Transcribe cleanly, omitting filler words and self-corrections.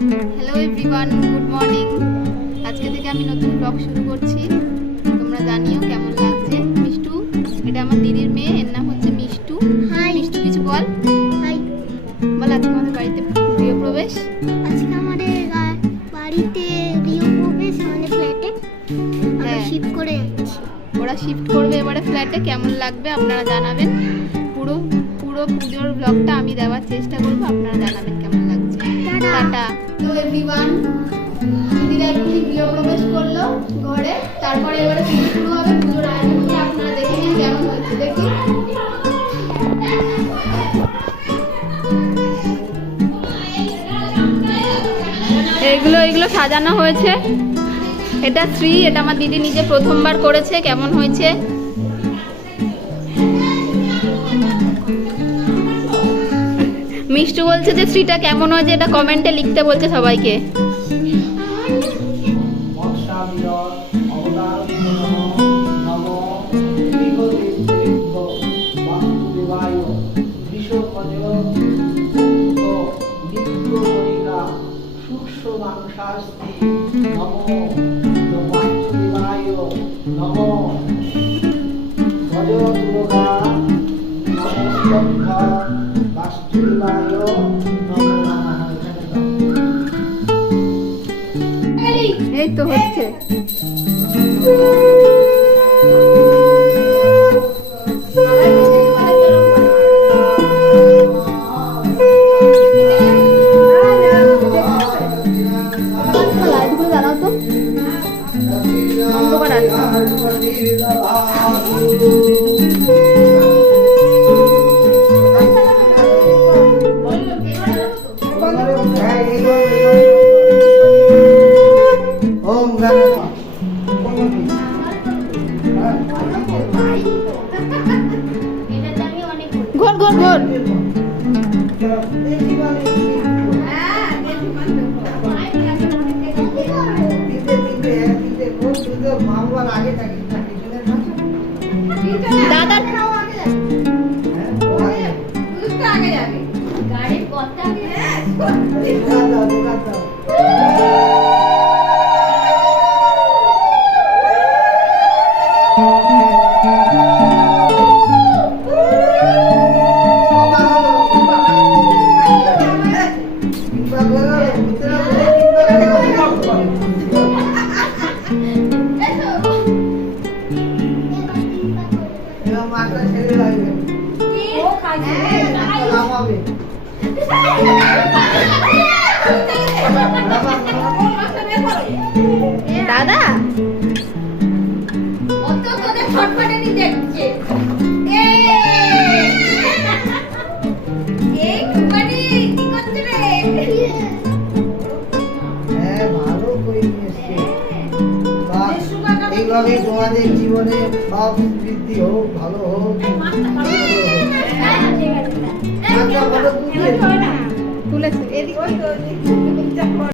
Hello everyone, good morning. আজকে থেকে আমি নতুন ব্লগ শুরু করছি। তোমরা জানিও কেমন লাগছে। মিষ্টু, এটা আমার দিদির মেয়ে, এর নাম হচ্ছে মিষ্টু। হাই মিষ্টু, কিছু বল। হাই। বল, আজকে আমাদের বাড়িতে গৃহপ্রবেশ। আজকে আমাদের বাড়িতে গৃহপ্রবেশ, মানে ফ্ল্যাটে আমরা হ্যাঁ। শিফট করে যাচ্ছি। ওরা শিফট করবে এবারে ফ্ল্যাটে। কেমন লাগবে আপনারা জানাবেন। পুরো পুরো পুজোর ব্লগটা আমি দেওয়ার চেষ্টা করবো, আপনারা জানাবেন কেমন লাগছে। টাটা। তো এভরিওয়ান, দিদিরা এখনই গৃহপ্রবেশ করলো ঘরে, তারপরে এবারে পুজো শুরু হবে। পুজোর আয়োজনটা আপনারা দেখে নিন কেমন হচ্ছে। দেখি এগুলো সাজানো হয়েছে। এটা শ্রী, এটা আমার দিদি নিজে প্রথমবার করেছে। কেমন হয়েছে? মিষ্টু বলছে যে শ্রীটা কেমন হয়েছে, এটা কমেন্টে লিখতে বলছে সবাইকে। এই তো হচ্ছে। লাইটগুলো জ্বালাও তো, অন্ধকার আছে। ঘোর ঘোর ঘোর। দাদা গাড়ির কথা দাদা অত তোদের ছটফটানি দেখছে। এই কুমারী কি করছিস রে? হ্যাঁ, ভালো করে নিয়েছে। এইভাবে তোমাদের জীবনে সব বৃদ্ধি হোক, ভালো হোক। তুলেছে এদিকে